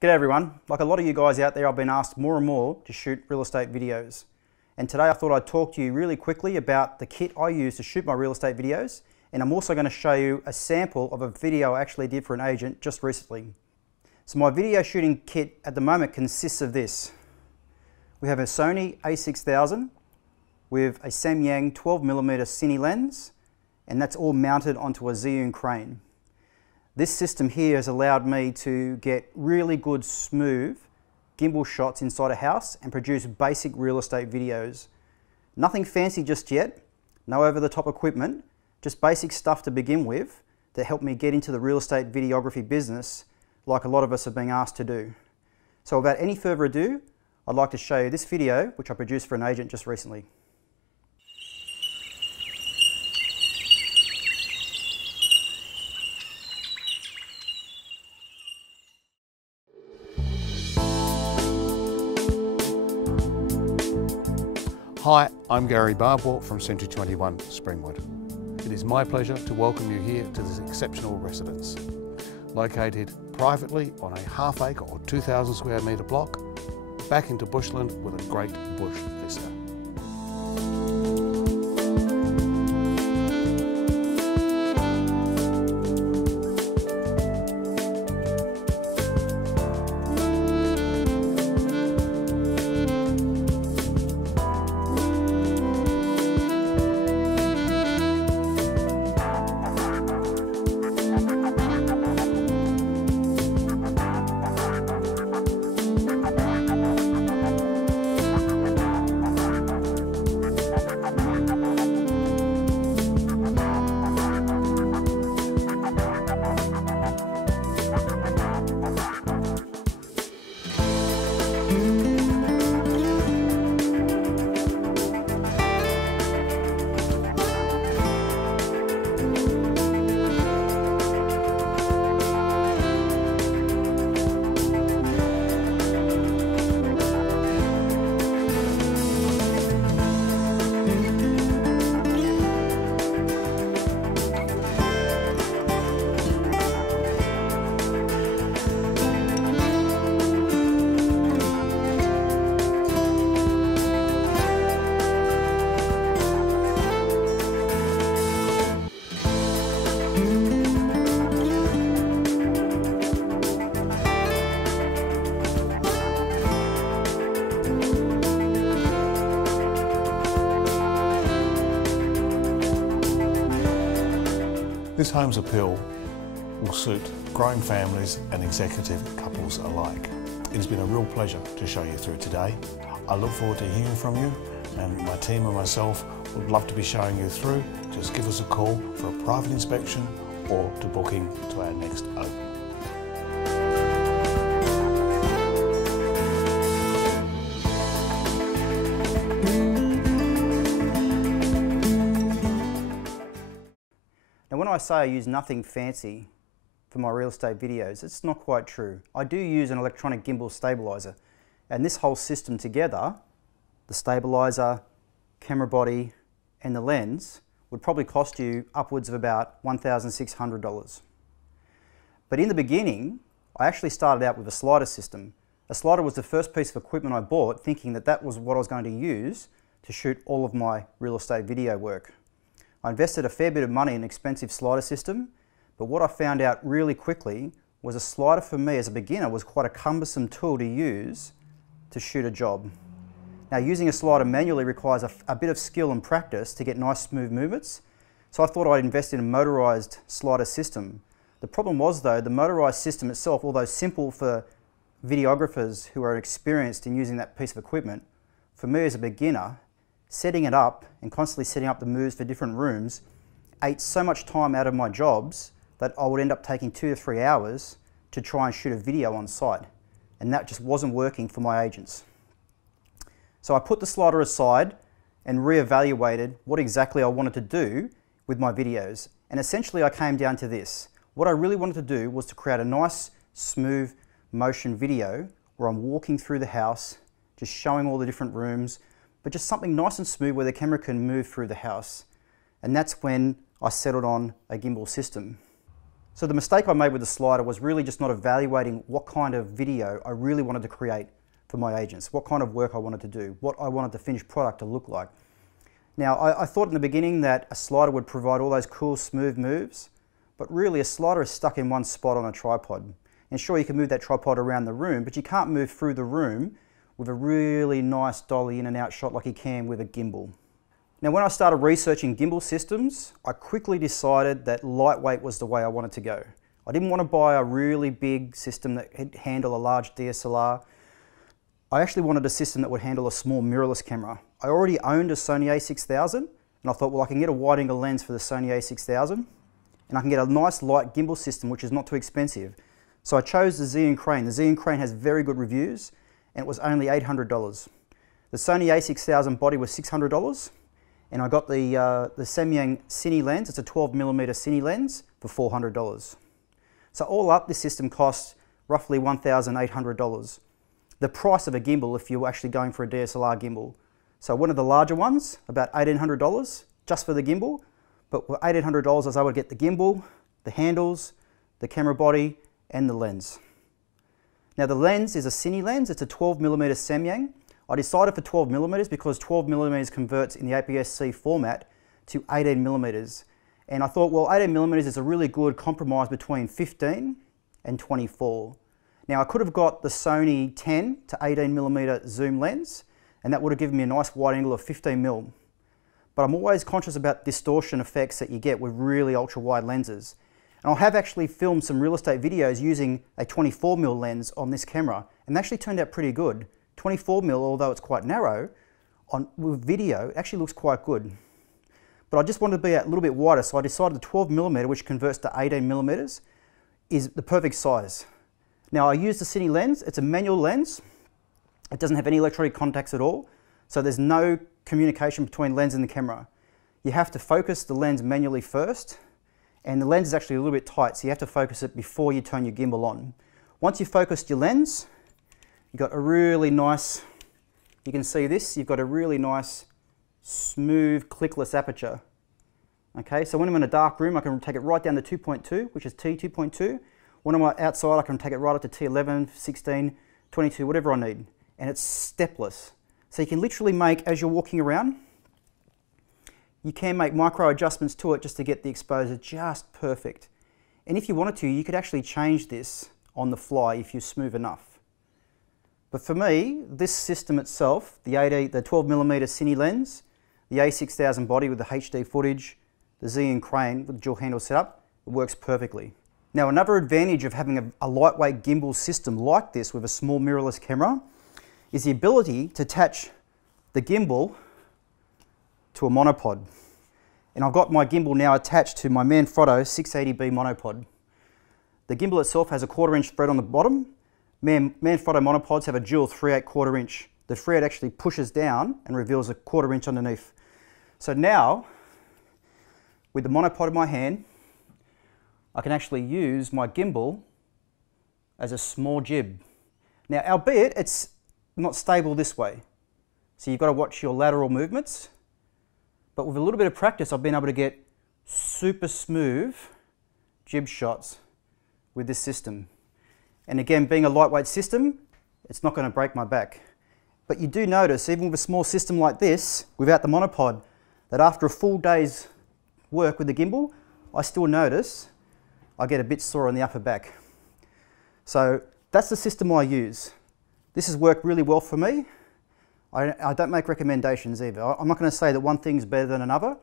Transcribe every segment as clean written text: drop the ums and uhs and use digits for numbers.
G'day everyone. Like a lot of you guys out there, I've been asked more and more to shoot real estate videos. And today I thought I'd talk to you really quickly about the kit I use to shoot my real estate videos. And I'm also going to show you a sample of a video I actually did for an agent just recently. So my video shooting kit at the moment consists of this. We have a Sony A6000 with a Samyang 12mm Cine lens, and that's all mounted onto a Zhiyun crane. This system here has allowed me to get really good, smooth gimbal shots inside a house and produce basic real estate videos. Nothing fancy just yet, no over-the-top equipment, just basic stuff to begin with that helped me get into the real estate videography business like a lot of us have been asked to do. So without any further ado, I'd like to show you this video which I produced for an agent just recently. Hi, I'm Gary Barbwell from Century 21 Springwood. It is my pleasure to welcome you here to this exceptional residence. Located privately on a half-acre or 2,000 square metre block, back into bushland with a great bush vista. This home's appeal will suit growing families and executive couples alike. It has been a real pleasure to show you through today. I look forward to hearing from you, and my team and myself would love to be showing you through. Just give us a call for a private inspection or to booking to our next open. Now when I say I use nothing fancy for my real estate videos, it's not quite true. I do use an electronic gimbal stabilizer, and this whole system together, the stabilizer, camera body and the lens, would probably cost you upwards of about $1,600. But in the beginning, I actually started out with a slider system. A slider was the first piece of equipment I bought, thinking that that was what I was going to use to shoot all of my real estate video work. I invested a fair bit of money in an expensive slider system, but what I found out really quickly was a slider for me as a beginner was quite a cumbersome tool to use to shoot a job. Now using a slider manually requires a bit of skill and practice to get nice smooth movements, so I thought I'd invest in a motorized slider system. The problem was though, the motorized system itself, although simple for videographers who are experienced in using that piece of equipment, for me as a beginner, setting it up and constantly setting up the moves for different rooms ate so much time out of my jobs that I would end up taking 2 to 3 hours to try and shoot a video on site, and that just wasn't working for my agents. So I put the slider aside and re-evaluated what exactly I wanted to do with my videos, and essentially I came down to this. What I really wanted to do was to create a nice smooth motion video where I'm walking through the house, just showing all the different rooms, but just something nice and smooth where the camera can move through the house. And that's when I settled on a gimbal system. So the mistake I made with the slider was really just not evaluating what kind of video I really wanted to create for my agents, what kind of work I wanted to do, what I wanted the finished product to look like. Now, I thought in the beginning that a slider would provide all those cool, smooth moves, but really a slider is stuck in one spot on a tripod. And sure, you can move that tripod around the room, but you can't move through the room with a really nice dolly in and out shot like you can with a gimbal. Now, when I started researching gimbal systems, I quickly decided that lightweight was the way I wanted to go. I didn't want to buy a really big system that could handle a large DSLR. I actually wanted a system that would handle a small mirrorless camera. I already owned a Sony A6000, and I thought, well, I can get a wide angle lens for the Sony A6000, and I can get a nice light gimbal system, which is not too expensive. So I chose the Zhiyun crane. The Zhiyun crane has very good reviews, and it was only $800. The Sony A6000 body was $600. And I got the Samyang Cine lens. It's a 12mm Cine lens for $400. So all up, this system costs roughly $1,800. The price of a gimbal if you're actually going for a DSLR gimbal. So one of the larger ones, about $1,800 just for the gimbal. But for $1,800, I was able to get the gimbal, the handles, the camera body, and the lens. Now the lens is a Cine lens. It's a 12mm Samyang. I decided for 12mm because 12mm converts in the APS-C format to 18mm. And I thought, well, 18mm is a really good compromise between 15 and 24. Now I could have got the Sony 10 to 18mm zoom lens, and that would have given me a nice wide angle of 15mm. But I'm always conscious about distortion effects that you get with really ultra wide lenses. And I have actually filmed some real estate videos using a 24mm lens on this camera, and they actually turned out pretty good. 24mm, although it's quite narrow, with video, it actually looks quite good. But I just wanted to be a little bit wider, so I decided the 12mm, which converts to 18mm, is the perfect size. Now I use the Cine lens. It's a manual lens. It doesn't have any electronic contacts at all, so there's no communication between lens and the camera. You have to focus the lens manually first, and the lens is actually a little bit tight, so you have to focus it before you turn your gimbal on. Once you've focused your lens, you've got a really nice, you can see this, you've got a really nice, smooth, clickless aperture. Okay, so when I'm in a dark room, I can take it right down to 2.2, which is T2.2. When I'm outside, I can take it right up to T11, 16, 22, whatever I need. And it's stepless. So you can literally make, as you're walking around, you can make micro adjustments to it just to get the exposure just perfect. And if you wanted to, you could actually change this on the fly if you're smooth enough. But for me, this system itself, the 12mm Cine lens, the A6000 body with the HD footage, the Zhiyun crane with the dual handle setup, it works perfectly. Now another advantage of having a lightweight gimbal system like this with a small mirrorless camera is the ability to attach the gimbal to a monopod. And I've got my gimbal now attached to my Manfrotto 680B monopod. The gimbal itself has a 1/4 inch thread on the bottom. Manfrotto monopods have a dual 3/8 1/4 inch. The thread actually pushes down and reveals a 1/4 inch underneath. So now, with the monopod in my hand, I can actually use my gimbal as a small jib. Now, albeit it's not stable this way, so you've got to watch your lateral movements, but with a little bit of practice, I've been able to get super smooth jib shots with this system. And again, being a lightweight system, it's not going to break my back. But you do notice, even with a small system like this, without the monopod, that after a full day's work with the gimbal, I still notice I get a bit sore on the upper back. So that's the system I use. This has worked really well for me. I don't make recommendations either. I'm not going to say that one thing's better than another.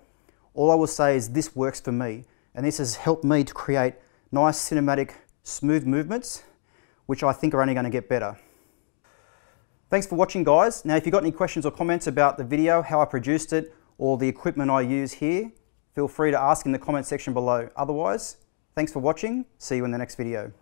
All I will say is this works for me, and this has helped me to create nice cinematic, smooth movements, which I think are only going to get better. Thanks for watching, guys. Now, if you've got any questions or comments about the video, how I produced it, or the equipment I use here, feel free to ask in the comment section below. Otherwise, thanks for watching. See you in the next video.